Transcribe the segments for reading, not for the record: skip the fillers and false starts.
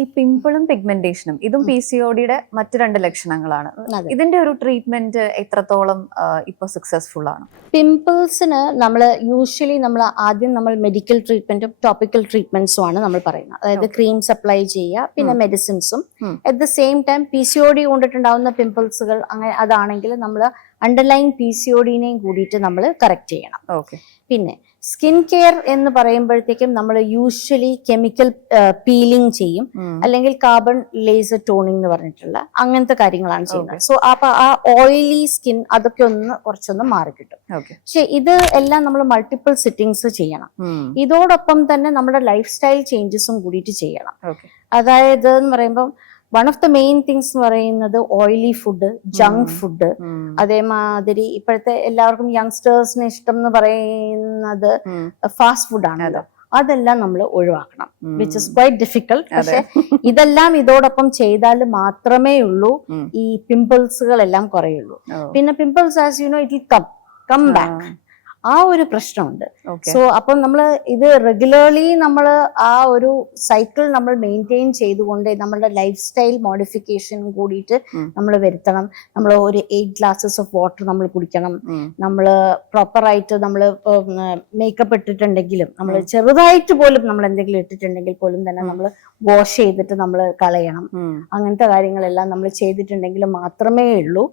ഈ പിമ്പിളും പിഗ്മെന്റേഷനും ഇതും PCOD-യുടെ മറ്റു 2 ലക്ഷണങ്ങളാണ്. ഇതിന്റെ ഒരു ട്രീറ്റ്മെന്റ് എത്രത്തോളം ഇപ്പൊ സക്സസ്ഫുൾ ആണ്? പിമ്പിൾസിന് നമ്മൾ യൂഷ്വലി ആദ്യം മെഡിക്കൽ ട്രീറ്റ്മെന്റും ടോപ്പിക്കൽ ട്രീറ്റ്മെന്റ്സും ആണ് നമ്മൾ പറയുന്നത്. അതായത് ക്രീംസ് അപ്ലൈ ചെയ്യുക, പിന്നെ മെഡിസിൻസും. At the same time PCOD കൊണ്ടിട്ടുണ്ടാവുന്ന പിമ്പിൾസുകൾ അങ്ങനെ അതാണെങ്കിൽ നമ്മൾ അണ്ടർലൈൻ PCOD-നെയും കൂടിയിട്ട് നമ്മൾ കറക്റ്റ് ചെയ്യണം. പിന്നെ സ്കിൻ കെയർ എന്ന് പറയുമ്പോഴത്തേക്കും നമ്മൾ യൂഷ്വലി കെമിക്കൽ പീലിംഗ് ചെയ്യും, അല്ലെങ്കിൽ കാർബൺ ലേസർ ടോണിംഗ് എന്ന് പറഞ്ഞിട്ടുള്ള അങ്ങനത്തെ കാര്യങ്ങളാണ് ചെയ്യുന്നത്. സോ അപ്പൊ ആ ഓയിലി സ്കിൻ അതൊക്കെ കുറച്ചൊന്ന് മാറി കിട്ടും. പക്ഷെ ഇത് എല്ലാം നമ്മൾ മൾട്ടിപ്പിൾ സിറ്റിംഗ്സ് ചെയ്യണം. ഇതോടൊപ്പം തന്നെ നമ്മുടെ ലൈഫ് സ്റ്റൈൽ ചേഞ്ചസും കൂടിയിട്ട് ചെയ്യണം. അതായത് എന്ന് പറയുമ്പോൾ one of the main things എന്ന് പറയുന്നത് ഓയിലി ഫുഡ്, ജങ്ക് ഫുഡ്. അതേമാതിരി ഇപ്പോഴത്തെ എല്ലാവർക്കും യങ്സ്റ്റേഴ്സിന് ഇഷ്ടം എന്ന് പറയുന്നത് ഫാസ്റ്റ് ഫുഡ് ആണല്ലോ. അതെല്ലാം നമ്മൾ ഒഴിവാക്കണം, വിച്ച് ഇസ് ക്വൈറ്റ് ഡിഫിക്കൽട്ട്. പക്ഷെ ഇതെല്ലാം ഇതോടൊപ്പം ചെയ്താൽ മാത്രമേ ഉള്ളൂ ഈ പിമ്പിൾസുകളെല്ലാം കുറയുള്ളൂ. പിന്നെ pimples as you know it will come back. ആ ഒരു പ്രശ്നമുണ്ട്. സോ അപ്പം നമ്മൾ ഇത് റെഗുലർലി നമ്മൾ ആ ഒരു സൈക്കിൾ നമ്മൾ മെയിൻറ്റെയിൻ ചെയ്തുകൊണ്ട് നമ്മളുടെ ലൈഫ് സ്റ്റൈൽ മോഡിഫിക്കേഷൻ കൂടിയിട്ട് നമ്മൾ വരുത്തണം. നമ്മൾ ഒരു 8 glasses ഓഫ് വാട്ടർ നമ്മൾ കുടിക്കണം. നമ്മൾ പ്രോപ്പറായിട്ട് നമ്മൾ മേക്കപ്പ് ഇട്ടിട്ടുണ്ടെങ്കിലും നമ്മൾ ചെറുതായിട്ട് പോലും നമ്മൾ എന്തെങ്കിലും ഇട്ടിട്ടുണ്ടെങ്കിൽ പോലും തന്നെ നമ്മൾ വാഷ് ചെയ്തിട്ട് നമ്മൾ കളയണം. അങ്ങനത്തെ കാര്യങ്ങളെല്ലാം നമ്മൾ ചെയ്തിട്ടുണ്ടെങ്കിൽ മാത്രമേ ഉള്ളൂ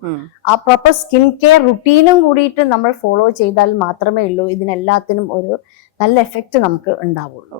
ആ പ്രോപ്പർ സ്കിൻ കെയർ റുട്ടീനും കൂടിയിട്ട് നമ്മൾ ഫോളോ ചെയ്താൽ മാത്രമേ ഉള്ളൂ ഇതിനെല്ലാത്തിനും ഒരു നല്ല എഫക്റ്റ് നമുക്ക് ഉണ്ടാവുള്ളൂ.